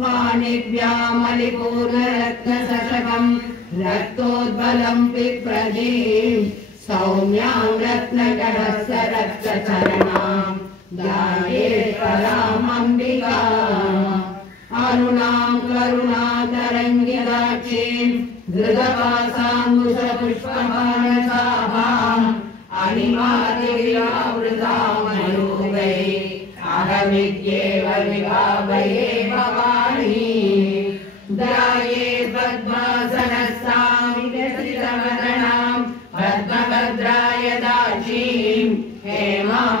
वाणिभ्यामलिपूर्णरत्नशकम् रक्तोद्बलं पिप्रदीं सौम्यां रत्नगणस्य रक्तचरणां ध्यायेत् परामम्बिकाम् अरुणां करुणातरङ्गिताक्षीं धृतवासाङ्कुशपुष्पमानसाभाम् अनिमादिव्यावृतां मनोगैः अहमित्येव विभावये भवानी ध्यायेत् पद्मासनस्तां विकसितवदनां पद्मभद्राय दाचीं हेमाम्बीतवस्त्रां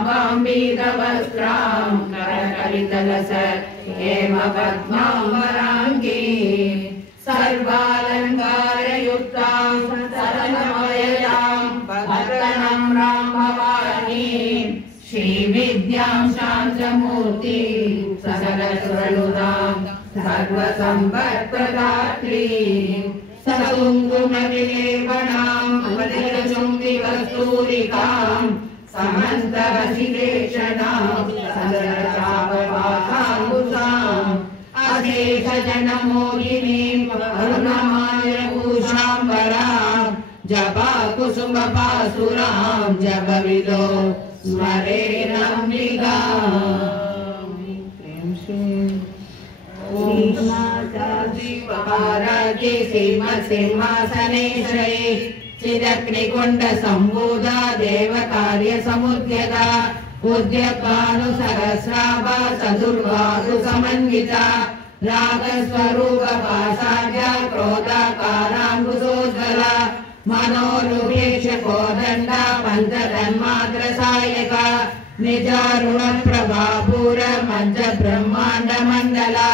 करकलितलसत्हेमपद्माम्बराङ्गीं सर्वालङ्कारयुक्तां सरलमययां भक्तनम्रां भवानीं श्रीविद्यां शान्तमूर्तिं सकलसुरनुतां सर्वसम्पत्प्रदात्रीं सकुङ्कुमविलेपनां मदिरचुम्बिकस्तूरिकां समन्तवसिलेषणां सदरचापवासाङ्कुशाम् अशेषजनमोहिनीं अरुणमाल्यभूषाम्बरां जपाकुसुमपासुरां जपविदो स्मरेरम्बिकाम् सिंहासनेश्वरी चिदग्निकुण्डसम्भूता देवकार्यसमुद्यता उद्यपानुसहस्राभा चतुर्बाहुसमन्विता रागस्वरूपपासाढ्या क्रोधाकाराङ्कुशोज्ज्वला मनोरुहेश कोदण्डा पञ्चतन्मात्रसायका निजारुणप्रभापूर मञ्चब्रह्माण्डमण्डला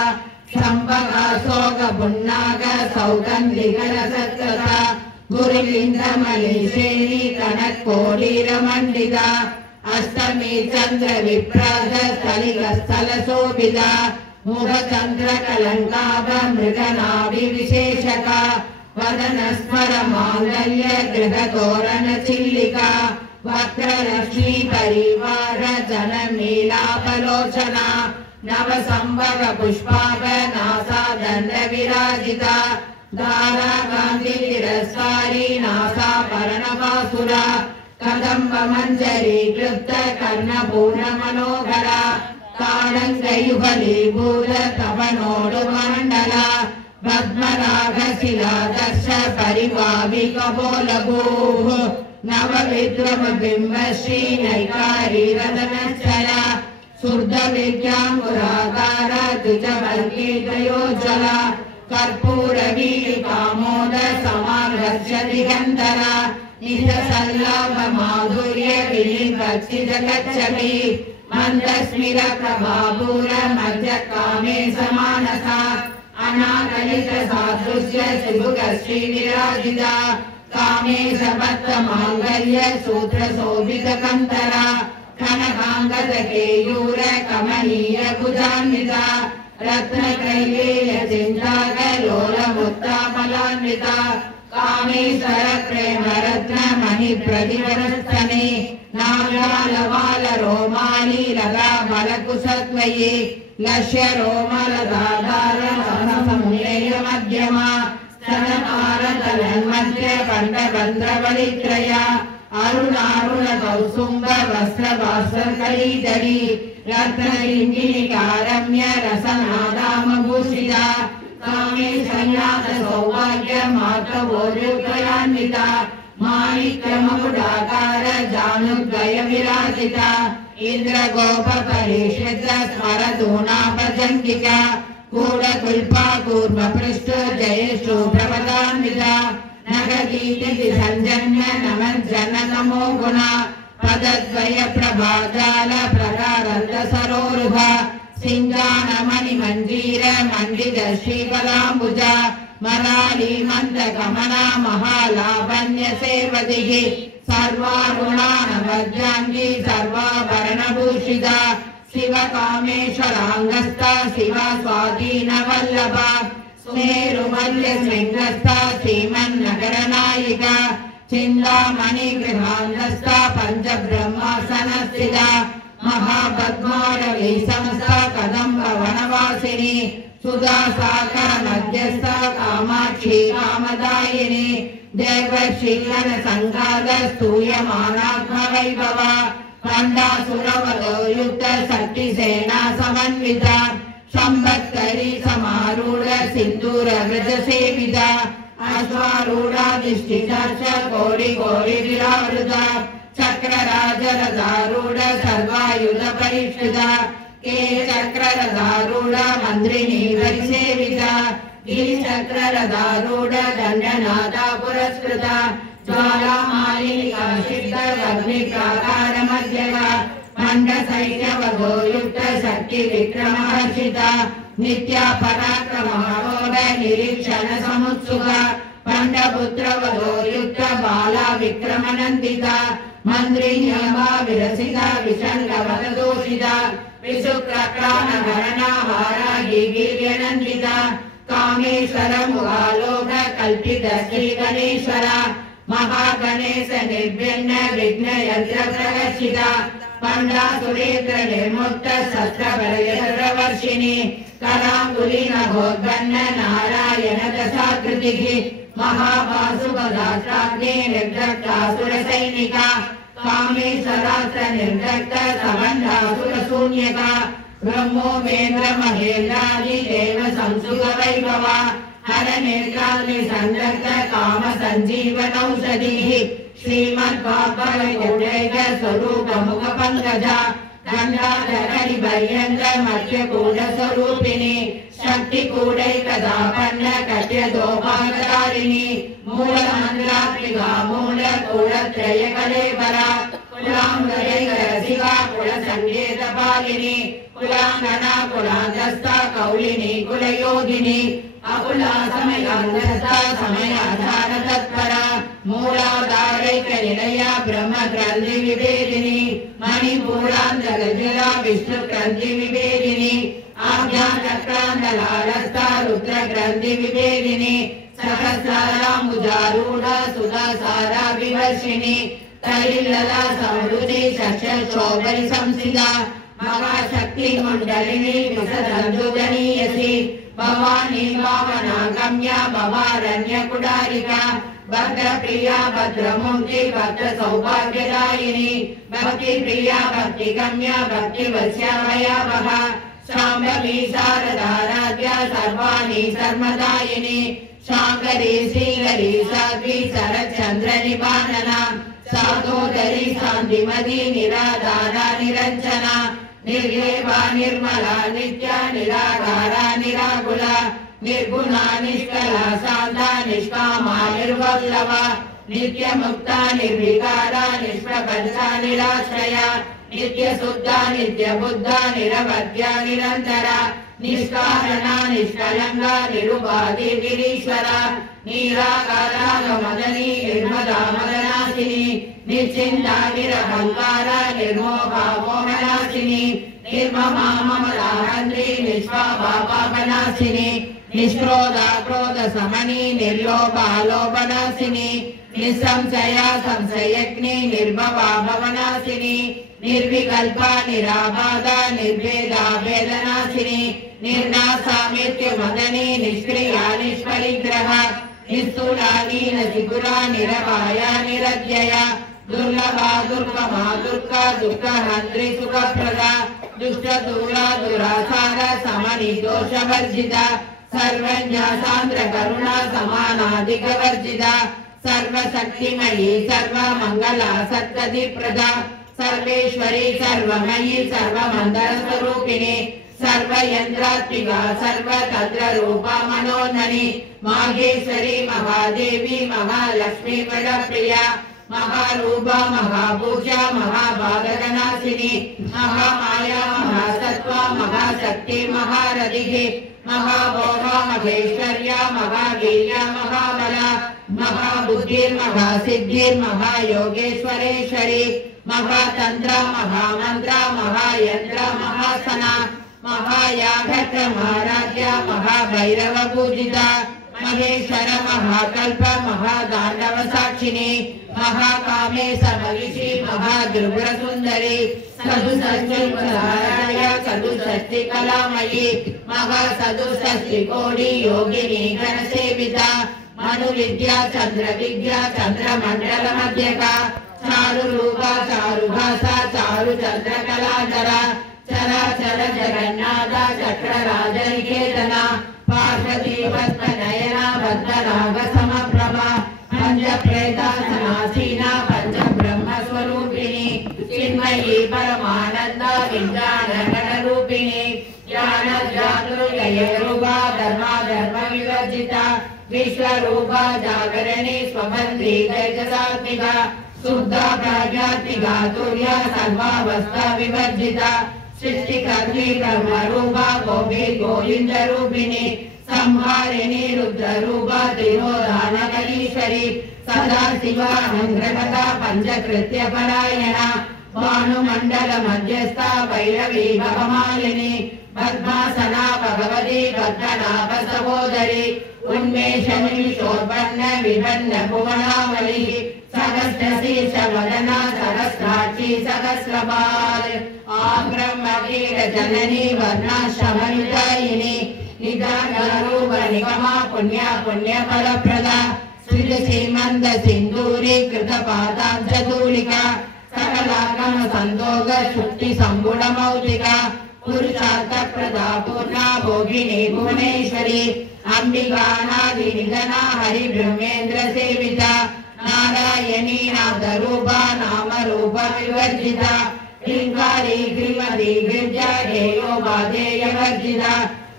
शम्भकाशोकपुन्नाग सौगन्धिकरसत्कथा गुरुलिङ्गमलिशेनी कनक्कोलीरमण्डिता अष्टमी चन्द्रविप्राज स्थलिकस्थलशोभिता मुखचन्द्रकलङ्काभ मृगनाभिविशेषका वदनस्मरमाङ्गल्य गृहतोरणचिल्लिका वक्रलक्ष्मी परिवार जनमीलापलोचना नवसंभव पुष्पाभ नासादण्डविराजिता दारागान्धितिरस्कारी नासाभरणवासुरा कदम्बमञ्जरी क्लुप्त कर्णपूर्णमनोहरा ताडङ्गयुगलीभूत तवनोडुमण्डला पद्मरागशिलादर्श परिभाविकबोलभूः नवविद्रमबिम्बश्रीनैकारीरदनश्चला शुद्धविद्यामुरागार द्विजवर्गीतयोज्ज्वला कर्पूरवीलिकामोद समार्हस्य दिगन्तरा निजसल्लाभमाधुर्य विलिभक्षिजगच्छति मन्दस्मिरप्रभापूर मध्यकामे समानसा अनाकलितसादृश्य सुभुगश्रीविराजिता कामेशबद्धमाङ्गल्य सूत्रशोभितकन्तरा कनकाङ्गदकेयूर कमनीय भुजान्विता रत्नकैलेयचिन्ताकलोलमुत्तामलान्विता कामेश्वर प्रेमरत्नमणिप्रतिवरस्तने नागालवालरोमाली लगा बलकुशत्वये लक्ष्य रोमलदाधार समसंज्ञेय मध्यमा स्तनकारतलन्मध्य पण्डबन्ध्रवलित्रया अरुणारुण कौसुम्ब वस्त्रवासकलीधरी रत्नलिङ्गिनिकारम्य रसनादामभूषिता कामे संयात सौभाग्य मातवोरुकयान्विता माणिक्यमकुटाकार जानुद्वय विराजिता इंद्रगोप परिषद स्मरदूनाभजङ्गिका कूढकुल्पा कूर्मपृष्ठ जयेषु प्रवदान्विता नगदीति संजन्य नमज्जन नमो गुणा पदद्वय प्रभाजाल प्रकारन्द सरोरुहा सिंगानमणि मंजीर मंडित श्रीपदाम्बुजा मराली मंदगमना महालावण्य सेवदिः सर्वारुणानवद्यांगी सर्वाभरणभूषिता शिवकामेश्वराङ्गस्था शिवा स्वाधीनवल्लभा सुमेरुमल्य शृङ्गस्था श्रीमन्नगरनायिका चिन्तामणिगृहाङ्गस्था पञ्चब्रह्मासनस्थिता महापद्मारवी संस्था कदम्ब वनवासिनी सुधा साकर मध्यस्थ कामाक्षी कामदायिनी देवशीलन संघात स्तूयमानात्म वैभव खंडासुरवधो युक्त शक्ति सेना समन्विता संवत्सरी समारूढ़ सिंदूर व्रज सेविता अश्वारूढ़ाधिष्ठिता कोटि कोटि विरावृता चक्रराजरथारूढ़ सर्वायुध परिष्कृता के चक्ररथारूढ़ मंत्रिणी परिसेविता गिरिचक्ररथारूढ़ दंडनाथा पुरस्कृता ज्वालामालिका सिद्धवर्णिकाकार मध्यगा मंडसैन्यवधो युक्त शक्ति विक्रमहर्षिता नित्या पराक्रमारोढ निरीक्षण समुत्सुका पंडपुत्रवधो युक्त बाला विक्रमनंदिता मंद्रिण्यमा विरसिता विषण्डवदोषिता विशुक्रक्रानगणना हारागिगिर्यनन्दिता कामेश्वर मुहालोक कल्पित श्री गणेश्वर महागणेश निर्भिन्न विघ्न यंत्र प्रदर्शिता पंडा सुरेंद्र निर्मुक्त शस्त्र वर्षिणी करांगुली नभोद्बन्न नारायण दशाकृति महावासुपदाष्ट्राग्नि निर्दग्धासुर सैनिका कामेश्वरास्त्र निर्दग्ध सबंधासुर शून्यका ब्रह्मोमेन्द्र महेन्द्रादि देव संसुख वैभव हर नेत्राग्नि संदग्ध काम संजीवनौषधि श्रीमद्भागवत स्वरूप मुख पंकजा गंगाधरी भयंद्र मध्य कूट स्वरूपिणी शक्ति कूटैकदापन्न कट्य दोभागधारिणी मूल मंत्रात्मिका मूल कूटत्रय कलेवरा कुलांगरैकरसिका कुल संकेत पालिनी कुलांगना कुलांतस्था कौलिनी कुलयोगिनी अकुला समयान्तस्था समयाधार तत्परा मूलाधारैक निलया ब्रह्म ग्रंथि विभेदिनी मणिपूरान्तगजला विष्णु ग्रंथि विभेदिनी आज्ञा चक्रान्तलालस्था रुद्र ग्रंथि विभेदिनी सहस्राराम्बुजारूढ सुधासारा विवर्षिणी तैलला समृद्धि शशोभरि संसिदा महाशक्ति मंडलिनी विसदंजुदनीयसी भवानी भावना गम्या भवारण्य कुडारिका भद्र प्रिया भद्रमूर्ति भद्र सौभाग्यदायिनी भक्ति प्रिया भक्ति गम्या भक्ति वश्यावयावह शाम्भवी शारदाराध्या सर्वाणि सर्वदायिनी शांकरी श्रीकरी साध्वी शरच्चंद्र निपानना साधोदरी शांतिमती निराधारा निरंजना निर्लेपा निर्मला नित्या निराकारा निराकुला निर्गुणा निष्कला शांता निष्कामा निर्वल्लभा नित्य मुक्ता निर्विकारा निष्प्रपंचा निराश्रया नित्य शुद्धा नित्य बुद्धा निरवध्या निरंतरा निष्कारणा निष्कलंगा निरुपाधि गिरीश्वरा निराकारा मदनी निर्मदा मदनाशिनी निश्चिंता निरहंकारा निर्मोहा मोहनाशिनी निर्ममा ममदाहंत्री निष्पापा पापनाशिनी निष्क्रोधा क्रोध समनी निर्लोभा लोभनाशिनी निसंशया संशयग्नि निर्भवा भवनाशिनी निर्विकल्पा निराबाधा निर्भेदा वेदनाशिनी निर्नासा मृत्युमदनी निष्क्रिया निष्परिग्रह निस्तूला नीलसिकुरा निरवाया निरध्यया दुर्लभा दुर्गमा दुर्गा दुःखहन्त्री सुखप्रदा दुष्टदूरा दुराचारा समनी दोषवर्जिता सर्वज्ञा सान्द्र करुणा समानाधिकवर्जिता सर्वशक्तिमयी सर्वमंगला सद्गतिप्रदा सर्वेश्वरी सर्वमयी सर्वमंगलस्वरूपिणी सर्वयंत्रात्मिका सर्वतंत्ररूपा मनोन्मणि माहेश्वरी महादेवी महालक्ष्मी वरप्रिया महारूपा महाभूषा महाभागनाशिनी महामाया महासत्त्वा महाशक्ति महारथिः महाभोगा महेश्वर्या महावीर्या महाबला महाबुद्धिर्महासिद्धिर्महायोगेश्वरेश्वरी महातंत्र महामंत्र महायंत्र महासना महायागत्र महाराज्या महाभैरव पूजिता महेश्वर महाकल्प महादांडव साक्षिणी महाकामे समविषि महादुर्गुर सुंदरी सदुषष्टि कलामयी महासदुषष्टि कोटि योगिनी गण सेविता मनु विद्या चंद्र मंडल मध्यका चारु रूपा चारु भाषा चारु चंद्र कलाधरा चराचर जगन्नाथ चक्र राजनिकेतना पार्वती पद्म नयना भद्रनाग समप्रभा पंच प्रेतासनासीना पंच ब्रह्म स्वरूपिणी चिन्मयी परमानंद विद्यानगण रूपिणी ज्ञान जागृतय रूपा धर्म विवर्जिता विश्वरूपा जागरणी स्वबंधी दैजसात्मिका शुद्धा प्रज्ञात्मिका तुर्या सर्वावस्था विवर्जिता सृष्टिकर्त्री ब्रह्म रूपा गोविंद रूपिणी संहारिणी रुद्र रूपा तिरोधानकरीश्वरी सदा शिवा अनुग्रहता पंचकृत्य परायणा भानुमंडल मध्यस्था भैरवी भवमालिनी पद्मासना भगवती पद्मनाभ सहोदरी उन्मेषणी शोभन्न विभन्न भुवनावली सहस्रशीर्ष वदना सहस्राक्षी सहस्रपाल आब्रह्मवीर जननी वर्णाश्रमनिदायिनी निदानरूप निगमा पुण्य फलप्रदा श्रीमंद सिंदूरी कृत पादाब्जधूलिका सकलागम संदोग शुक्ति संगुण मौलिका पुरुषार्थ प्रदा पूर्णा भोगिनी भुवनेश्वरी अंबिकानादि निधना हरि ब्रह्मेंद्र सेविता नारायणी नाद रूपा नाम रूप विवर्जिता ह्रींकारी श्रीमती गिरिजा ध्येयो बाधेय वर्जिता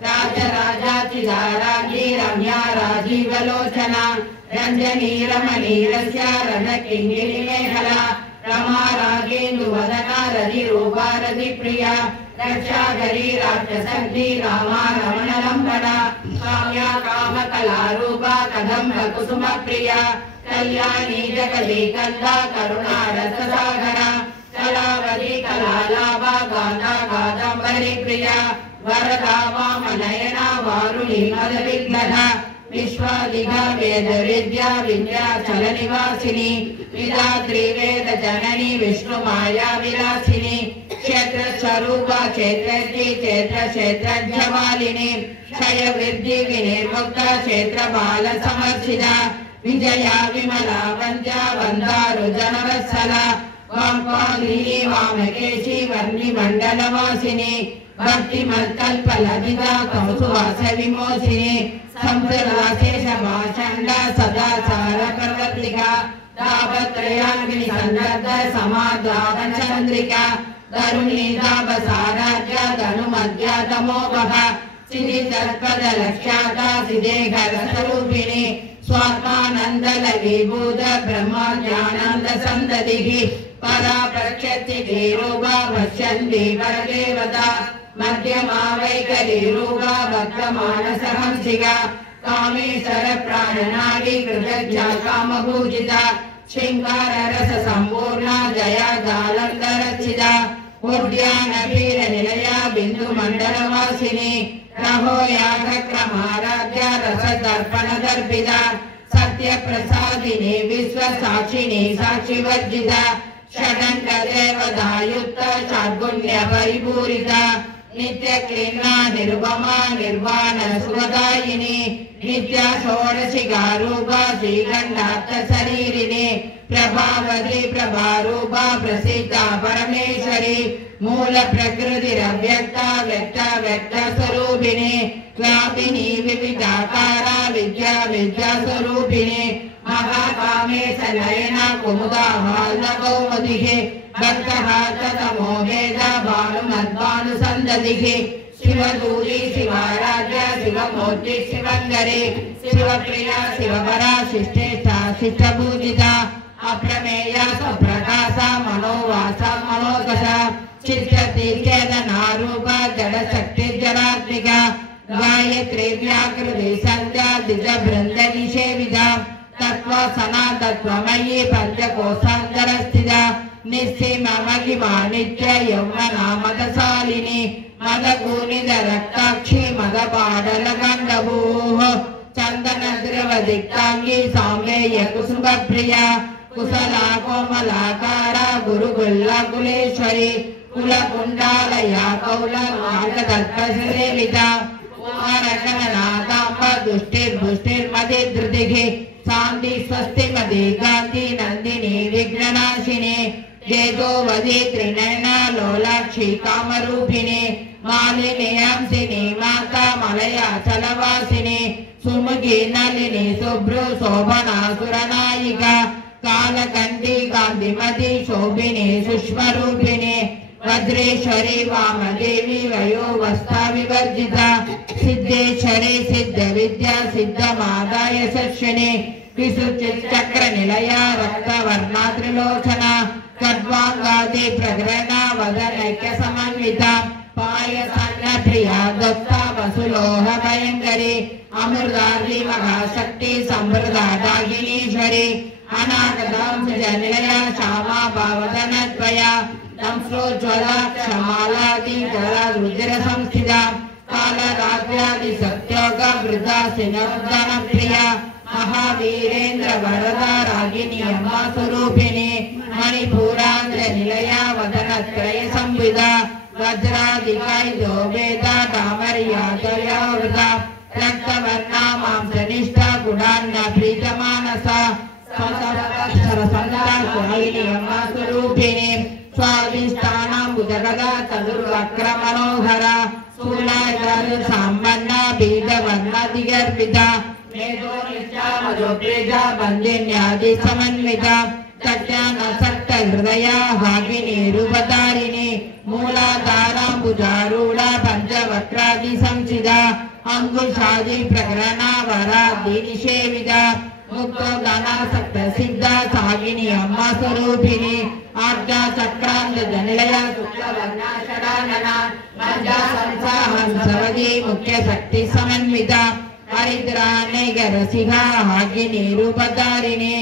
राजराजाचिता राज्ञी रम्या राजीवलोचना रंजनी रमणी रस्या रणकिङ्गिनी मेखला रमा रागेन्दु वदना रति रूपा रति प्रिया रक्षाधरी राक्षसग्नि रामा रमण लंबना काम्या काम कला रूपा कदम्ब कुसुम प्रिया कल्याणी जगदीकन्दा करुणा रस सागरा कलावती कलालाभा गाथा कादम्बरी प्रिया वरदा वामनयना वारुणी मद विग्रहा विश्वादिगा वेद विद्या विद्याचल निवासिनी विधात्री वेद जननी विष्णु माया विलासिनी क्षेत्र स्वरूपा क्षेत्रज्ञी क्षेत्र मालिनी क्षय वृद्धि विनिर्मुक्ता क्षेत्र बाल समर्थिता विजया विमला वंद्या वंदारु जनवत्सला वामपालिनी वामकेशी वर्णि मंडलवासिनी भक्ति मत्कल्पलभिता कौसुवास विमोचिनी संप्रदाशेष भाषण्ड सदाचार प्रवर्तिका तापत्रयाग्नि संदर्भ समादान चंद्रिका तरुणी तापसाराज्य धनुमध्या तमोभः सिद्धि तत्पद लक्ष्याता सिद्धेघर स्वरूपिणी स्वात्मानंद लघीभूत ब्रह्माज्ञानंद संदतिः परा प्रक्षति रूपा पश्यन्ति परदेवता मध्यमा वैखरी रूपा भक्तमानसहंसिका कामेश्वर प्राणनाडी कृतज्ञा कामभूजिता श्रृंगार रस संपूर्णा जया जालंधरचिता उद्यान वीर निलया बिंदु मंडल वासिनी रहो याग क्रमाराध्य रस दर्पण दर्पिता सत्य प्रसादिनी विश्व साक्षिणी साक्षी वर्जिता षडंग देवदायुक्त षड्गुण्य परिपूरिता नित्य क्लीना निर्वमा निर्वाण सुखदायिनी नित्य षोडशिका रूपा श्रीगंधार्थ शरीरिणी प्रभावती प्रभारूपा प्रसिद्धा परमेश्वरी मूल प्रकृतिरव्यक्ता व्यक्त स्वरूपिणी व्यापिनी विविधाकारा विद्या स्वरूपिणी महाकामेश नयना कुमुदा कौमुदिः भक्तः तमो वेद भानुमद्भानुसन्दतिः शिवदूरी शिवाराध्य शिवमूर्ति शिवङ्गरी शिवप्रिया शिवपरा शिष्टेष्ठा शिष्टपूजिता अप्रमेया स्वप्रकाशा मनोवासा मनोदशा चित्ती चेतनारूपा जडशक्ति जलात्मिका गायत्री व्याकृति संध्या द्विज बृंद निषेविता तत्व सनातत्वमयी पंचकोशांतर स्थिता निस्सीम महिमा नित्य यौवना मदशालिनी मदगुणित रक्ताक्षी मदपाडल गंधभूः चंदन दिक्तांगी सौम्येय कुसुम प्रिया कुशला कोमलाकार गुरुकुल्ला कुलेश्वरी कुलकुंडालया कौल मार्गदत्तसेविता कुमारकननाथांब दुष्टिर्भुष्टिर्मदिधृतिः शांति स्वस्ति मदि गांधी नंदिनी विघ्ननाशिनी जेजोवधि त्रिनयना लोलाक्षी कामरूपिणी मालिनी हंसिनी माता मलया चलवासिनी सुमुखी नलिनी शुभ्रू शोभना सुरनायिका कालकंठी कांतिमती शोभिनी सुष्मरूपिणी वज्रेश्वरी वामदेवी वयोवस्था विवर्जिता सिद्धेश्वरी सिद्ध विद्या सिद्धमादाय यशस्विनी विसुचिच्चक्र निलया रक्तवर्णा त्रिलोचना खड्वांगादि प्रग्रहणा वदनैक्य समन्विता पायसन्न प्रिया दत्ता वसुलोह भयंकरी अमृतार्दी महाशक्ति संवृता दागिनीश्वरी अनागतां निलया श्यामा भावदनद्वया नंसोज्वला क्षमालादि गला रुद्र संस्थिता कालरात्र्यादि सत्योग वृद्धा सिनर्दन प्रिया महावीरेन्द्र वरदा रागिनी अम्मा स्वरूपिणी मणिपुरांध्र निलया वदनत्रय संविदा वज्रादिकाय दोवेदा डामर्यादयावृता रक्तवर्णा मांसनिष्ठा गुणान्न प्रीतमानसा सरसंता कुहलिनी अम्मा स्वरूपिणी स्वादिष्ठानां बुधगदा चतुर्वक्र मनोहरा स्थूलायतन सामन्ना बीजवर्णादिगर्भिता मेधो निष्ठा मधुप्रेजा बन्दिन्यादि समन्विता सत्यानसक्त हृदया भागिनी रूपधारिणी मूलाधाराम्बुजारूढा पंचवक्रादि संसिदा अंकुशादि प्रकरणा वरादि निषेविता मुक्तो धनासक्त सिद्धा सागिनी अम्मा स्वरूपिणी आज्ञा चक्रांत जनिलया शुक्लवर्णा षडानना मज्जा संसा हंसवदी मुख्य शक्ति समन्विता हरिद्रा नैगरसिहा भागिनी रूपधारिणी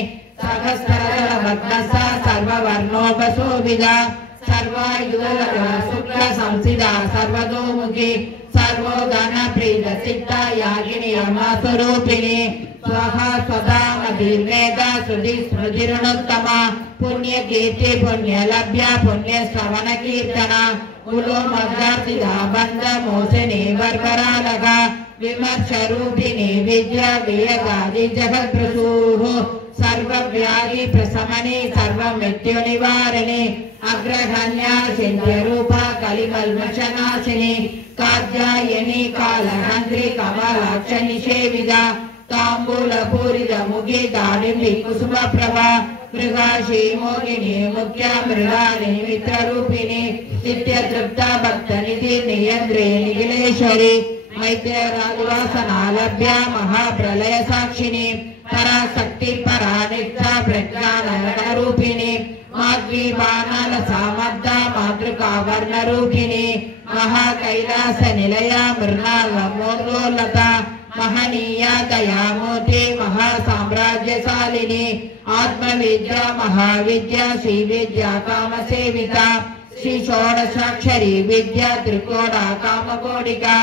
सहस्रदल भद्रसा सर्ववर्णोपशोभिता सर्वायुध शुक्ल संसिदा सर्वतोमुखी सर्वोधन प्रीत सिद्धा यागिनी अम्मा स्वरूपिणी स्वाहा स्वधा मधुर्मेधा श्रुति स्मृतिरुणोत्तमा पुण्य कीर्ति पुण्य लभ्य पुण्य श्रवण कीर्तना उलो मध्यार्थिता बंध मोसिनी वर्वरालका विमर्श रूपिणी विद्या वियगादि जगत प्रसूः सर्वव्याधि प्रशमने सर्वमृत्यु निवारणे अग्रगण्या सिंध्य रूपा कलिमल्मषनाशिनी कात्यायनी कालहंत्री कमलाक्ष निषेविता तांबूल पूरित मुखी दाडिम्बी कुसुम प्रभा मृगाशी मोगिनी मुख्या मृगानी मित्र रूपिणी नित्य तृप्ता भक्त निधि नियंत्रे निखिलेश्वरी मैत्र राजवासना लभ्य महाप्रलय साक्षिणी पराशक्ति परानिष्ठा प्रज्ञान रूपिणी माध्वी बाणल सामद्दा मातृका वर्ण रूपिणी महाकैलास निलया मृणाल मोर्लोलता महनीया दयामूर्ति महासाम्राज्यशालिनी आत्मविद्या महाविद्या श्री विद्या काम सेविता श्री षोडशाक्षरी विद्या त्रिकोणा कामकोटिका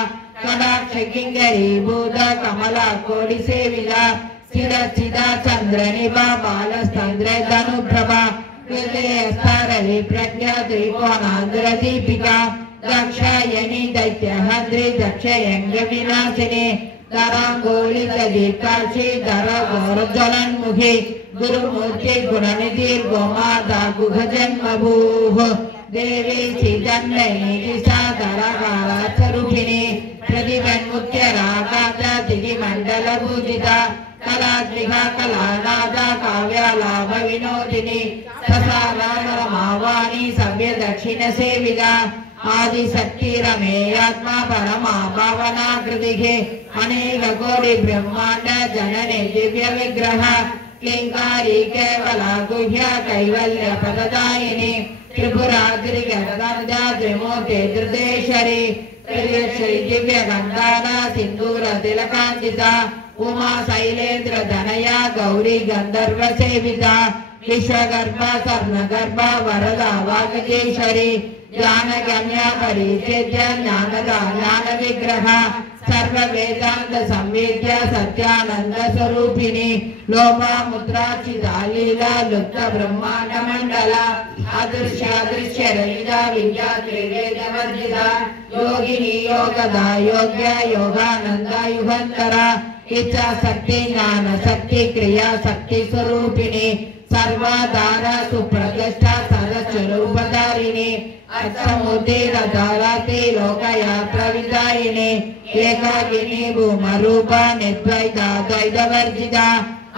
कटाक्ष किंकरी भूत कमला कोटि सेविता स्थिर चिदा चंद्र निभा बालस्तंद्र धनुप्रभा हृदय स्तरली प्रज्ञा त्रिकोणांध्र दीपिका दक्षायनी दैत्य हद्री दक्षयंग विनाशिनी धरांगोलिक दीप्ताक्षी धर गौर ज्वलन्मुखी गुरुमूर्ति गुणनिधि गोमाता गुह जन्मभूः देवी श्रीजन्मयिनी दिशा धराकाला स्वरूपिणी प्रतिभन्मुख्य रागाचा दिगिमंडल पूजिता कलात्मिका कलानादा काव्यालाभ विनोदिनी ससारामावाणी सभ्य दक्षिण सेविता आदिशक्ति रमेयात्मा परमा भावना कृतिः अनेक कोटि ब्रह्मांड जननी दिव्य विग्रह क्लिंकारी केवला गुह्य कैवल्य पददायिनी त्रिपुराद्रि गंगा त्रिमूर्ति त्रिदेश्वरी त्रिश्री दिव्य गंगाना सिंदूर तिलकांकिता उमा शैलेन्द्र धनया गौरी गंधर्व सेविता विश्वगर्भ स्वर्णगर्भ वरदा वागीश्वरी ज्ञानगम्य परिच्छेद्य ज्ञानदा ज्ञान विग्रह सर्व वेदांत संवेद्य सत्यानंद स्वरूपिणी लोमा मुद्रा चिदालीला लुप्त ब्रह्मांड मंडला अदृश्य अदृश्य रहिता विद्या त्रिवेद वर्जिता योगिनी योगदा योग्य योगानंद युगंतरा इच्छा शक्ति ज्ञान शक्ति क्रिया शक्ति स्वरूपिणी सर्वाधारा सुप्रतिष्ठा सरस्वरूपधारिणी अर्थमूर्तिरधाराति लोकयात्रा विदायिनी एकाकिनी भूमरूपा निर्द्वैता द्वैतवर्जिता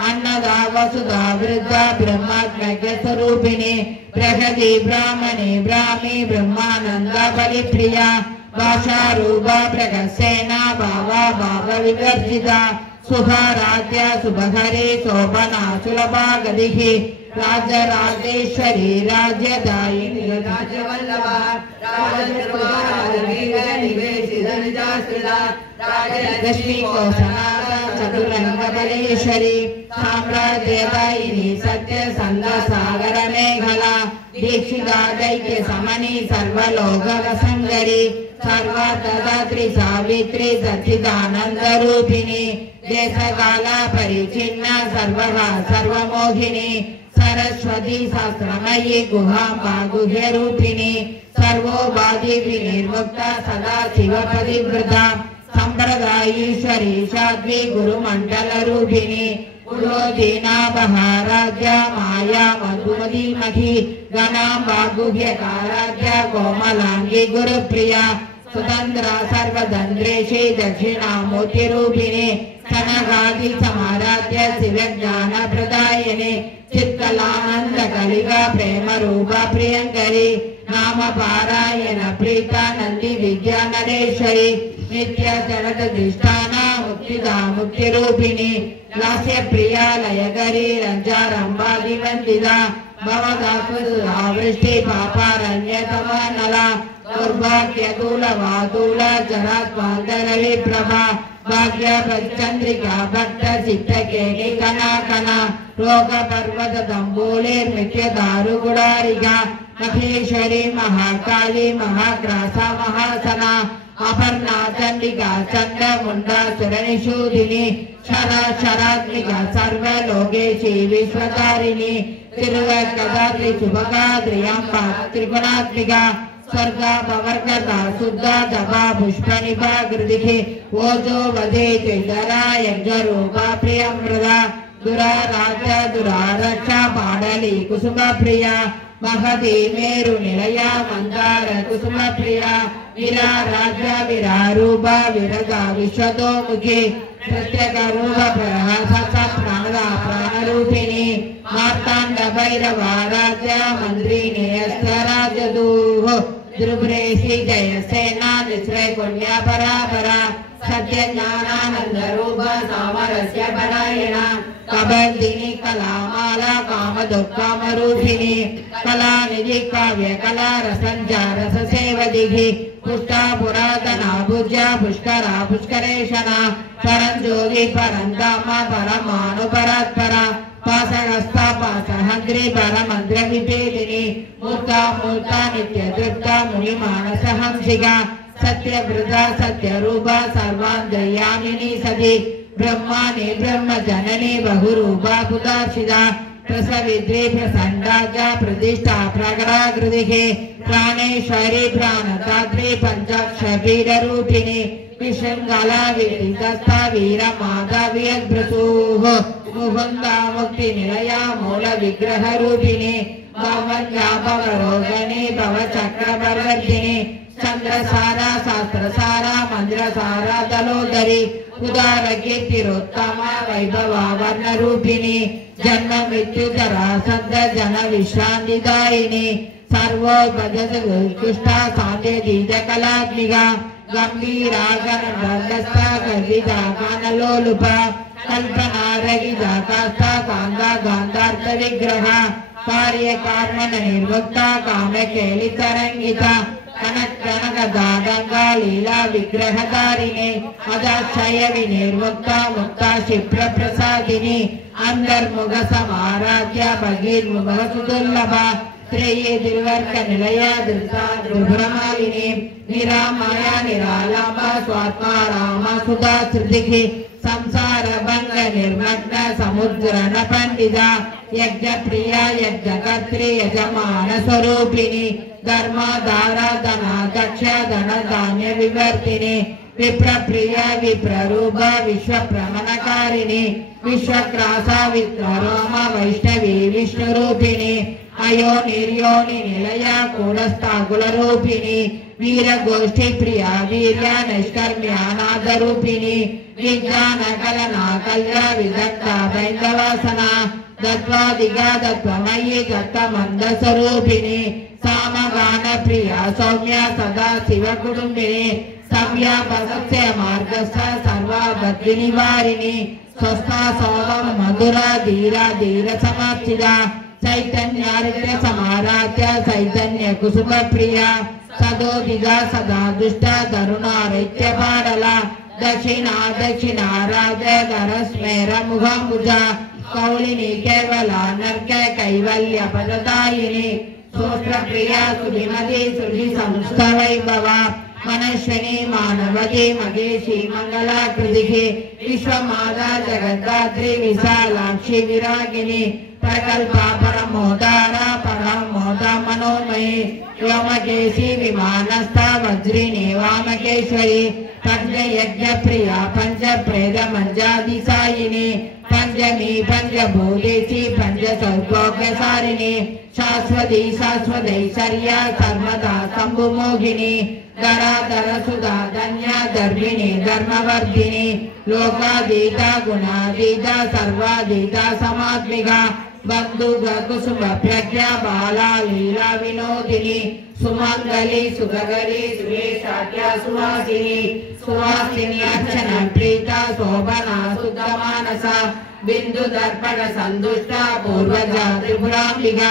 अन्नदा वसुधा वृद्धा ब्रह्मात्मक स्वरूपिणी प्रहदी ब्राह्मणी ब्राह्मी ब्रह्मानंद बलिप्रिया भाषा रूपा प्रगसेना भावा भाव विवर्जिता सुखाराध्या शुभहरे शोभना सुलभा गतिः राजराजेश्वरी राज्यदायिनी राजवल्लभा राजलक्ष्मी कौशला चतुरंगबलेश्वरी साम्राज्यदायिनी सत्य संग सागर मेघला दीक्षिता दैत्य समनी सर्वलोक वसंगरी सर्वदात्री सावित्री सच्चिदानंद रूपिणी देशकाला परिचिन्न सर्वगा सर्वमोहिनी सरस्वती शास्त्रमयी गुहांबा गुह्य रूपिणी सर्वोपाधि विनिर्मुक्ता सदा शिव पतिव्रता संप्रदायीश्वरी साध्वी गुरुमंडल रूपिणी उलोदीना महाराज्या माया मधुमतीमही गणांबा गुह्यकाराध्या कोमलांगी गुरुप्रिया स्वतंत्र सर्वतंत्रेशी दक्षिणामूर्ति रूपिणी सनगादि समाराध्य शिव ज्ञान प्रदायिनी चित्कलानंद कलिका प्रेम रूपा प्रियंकरी नाम पारायण प्रीता नंदी विद्या नरेश्वरी नित्य जगत दिष्टाना मुक्तिदा मुक्ति रूपिणी लास्य प्रिया लयकरी रंजारंबादि वंदिता भवदावृष्टि पापारण्यतमा नला दुर्भाग्य दूलवादूल जरात्मांतर विप्रभा भाग्य चंद्रिका भक्त चित्तकेणी कना कना रोग पर्वत दंबूलिर्मित्य दारु गुडारिका महेश्वरी महाकाली महाग्रासा महासना अपर्णा चंडिका चंड मुंडा सुरनिषूदिनी शरा शरात्मिका सर्वलोकेशी विश्वधारिणी तिरुवक्कदात्रि शुभगा त्रियंबा त्रिगुणात्मिका स्वर्गा पवर्गता शुद्धा दभा पुष्पनिभा कृतिः ओजो वधे चैतरा यज्ञरूपा प्रियमृदा दुरा राजा दुरारक्षा पाडली कुसुम प्रिया महती मेरु निलया मंदार कुसुम प्रिया विरा राजा विरारूपा विरगा विश्वतोमुखी प्रत्येक रूप प्रहसा प्राणदा प्राणरूपिणी मार्तांड भैरव राजा मंत्री नेयस्तराजदूः द्रुभ्रेशी जयसेना निश्रय पुण्य परापरा सत्य ज्ञानानंद रूप सामरस्य परायणा कबंदिनी कलामाला काम दुःखम रूपिणी कला निधि काव्य कला रसंजा रस सेवदिघि पुष्टा पुरातना भुजा पुष्करा पुष्करेशना परंजोगी परंदामा परमाणु परात्परा पासहस्ता पासहंग्री परमंद्र विभेदिनी मूर्ता मूर्ता नित्य तृप्ता मुनि मानस हंसिका सत्य वृथा सत्य रूपा सर्वांतर्यामिनी सती ब्रह्माणि ब्रह्म जननी बहुरूपा कुदार्शिता प्रसवित्री प्रसंडाजा प्रतिष्ठा प्रगराकृतिः प्राणेश्वरी प्राणदात्री पंचाक्षपीड रूपिणी विशृंखला विदितस्था वीर माता वियद्भृतुः मुकुंदा मुक्ति निलया मूल विग्रह रूपिणी भवन्या भवरोगिणी भवचक्र प्रवर्तिनी चंद्रसारा शास्त्रसारा मंद्रसारा दलोदरी उदार कीर्तिरोत्तमा वैभवा वर्ण रूपिणी जन्म मृत्युधरा सद्द जन विश्रांतिदायिनी सर्वोपजत उत्कृष्टा साध्य दीज कलात्मिका गंभीरा गणस्था गर्भिता कानलोलुपा कल्पना रहिता कास्ता कांदा गांधार्थ विग्रह कार्य कर्मण निर्मुक्ता काम केलि तरंगिता కనకదాదంగా లీలా విగ్రహధారిణి అదాక్షయ వినిర్ముక్త ముక్త క్షిప్ర ప్రసాదిని అంతర్ముఖ సమారాధ్య భగీర్ముఖ సుదుర్లభ త్రేయే దిర్వర్క నిలయ దుర్భ్రమాలిని నిరామయ నిరాలంబ స్వాత్మా రామ సుధా శృతికి సంసార భంగ నిర్మగ్న సముద్రణ పండిత యజ్ఞ ప్రియ యజ్ఞకర్త్రి యజమాన స్వరూపిణి ధర్మధారాధన దక్ష ధన ధాన్య వివర్తిని విప్రప్రియ విప్రరూప విశ్వప్రమణకారిణి విశ్వక్రాస విత్రోమ వైష్ణవి విష్ణురూపిణి అయో నిర్యోని నిలయ కూడస్థాకుల రూపిణి వీరగోష్ఠి ప్రియ వీర్య నిష్కర్మ్యానాదరూపిణి విజ్ఞాన కలనా కల్య విదగ్ధ బైందవాసన దత్వాదిగా దత్వమయీ దత్తమంద స్వరూపిణి సామగాన ప్రియ సౌమ్య సదా శివ కుటుంబిని సవ్యాపసస్య మార్గస్థ సర్వబద్ధి నివారిణి స్వస్థ సోమం మధుర ధీర ధీర సమాప్తిద చైతన్యారిద్ర సమారాధ్య చైతన్య కుసుమ ప్రియ సదోదిగా సదా దుష్ట తరుణారైత్య పాడల దక్షిణ దక్షిణారాధ ధర స్మేర ముఖముజ కౌళిని కేవల నర్క కైవల్య పదదాయిని సూత్ర ప్రియ సుభిమతి సుధి సంస్థ వైభవ మనశ్వని మానవతి మగేశి మంగళాకృతి విశ్వమాదా జగద్ధాత్రి విశాలాక్షి విరాగిని ప్రకల్ప పరమోదార పరమోద మనోమయి వ్యోమకేశి విమానస్థ వజ్రిని వామకేశ్వరి పంచయజ్ఞ ప్రియ పంచ ప్రేద మంజాదిసాయిని పంచమి పంచభూతేసి పంచ సౌభోగ్యసారిణి శాశ్వతి శాశ్వతైశ్వర్య సర్వదా శంభుమోహిని ధరాధర సుధా ధన్య ధర్మిణి ధర్మవర్ధిని లోకాదీత గుణాదీత సర్వాదీత సమాత్మిక బంధుగ కుసుమ ప్రజ్ఞ బాలా లీలా వినోదిని సుమంగళి సుగగలి సురేషాఖ్య సువాసిని సువాసిని అర్చన ప్రీత శోభన శుద్ధ మానస బిందు దర్పణ సందుష్ట పూర్వజ త్రిపురాంబిక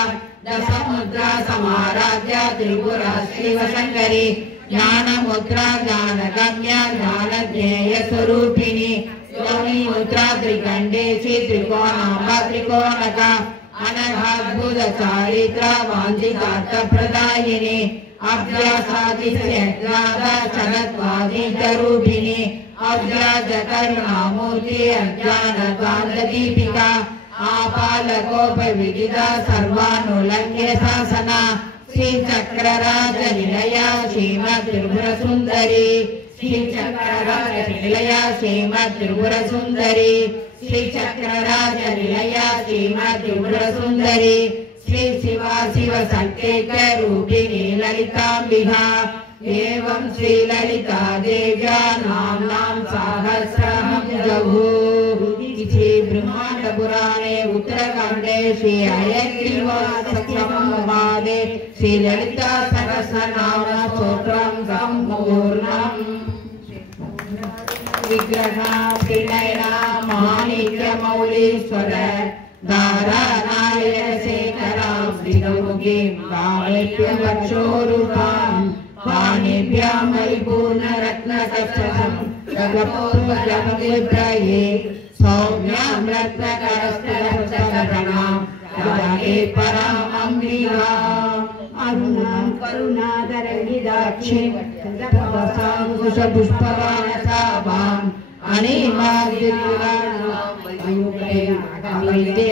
దశముద్ర సమారాధ్య త్రిపుర శివశంకరి జ్ఞానముద్ర జ్ఞానగమ్య జ్ఞానజ్ఞేయ స్వరూపిణి యోని ముద్ర త్రికండేశి త్రికోణాంబ త్రికోణక అనఘాద్భుత చారిత్ర వాంఛితార్థ ప్రదాయిని అభ్యాసాదిశ్యజ్ఞాత శరద్వాదీత రూపిణి అవ్యాజ కరుణామూర్తి అజ్ఞాన దీపిక ఆపాలకోప విదిత సర్వానులంఘ్య శాసన శ్రీ చక్రరాజ నిలయ శ్రీమద్ త్రిపుర సుందరి శ్రీ చక్రరాజ నిలయ శ్రీమద్ త్రిపుర సుందరి శ్రీ చక్రరాజ నిలయ శ్రీమద్ త్రిపుర సుందరి శ్రీ శివ శివ సంకేత రూపిణి లలితాంబిక ఏవం శ్రీ లలితా దేవ్యా నామ్నాం సహస్రహం జహూ శ్రీ బ్రహ్మాండ పురాణే ఉత్తరకాండే శ్రీ హయగ్రీవాస సంవాదే శ్రీ లలితా సహస్రనామ స్తోత్రం సంపూర్ణం విగ్రహ శ్రీనయన మాణిక్య మౌళీశ్వర ధారానాయక శేఖరాం శ్రీముఖీం కాళేభ్య వక్షోరూపాం పాణిభ్యాం పరిపూర్ణ రత్న కవచం గగపూర్వజమగ్రయే సౌమ్యాం రత్న కరస్థలప్రసరణాం రాగే పరామమ్రివాం అరుణాం కరుణాధరణిదాక్షిం తపసాం కుశపుష్పవానసాభాం అనేమాదిర్యుగానాం వైద్య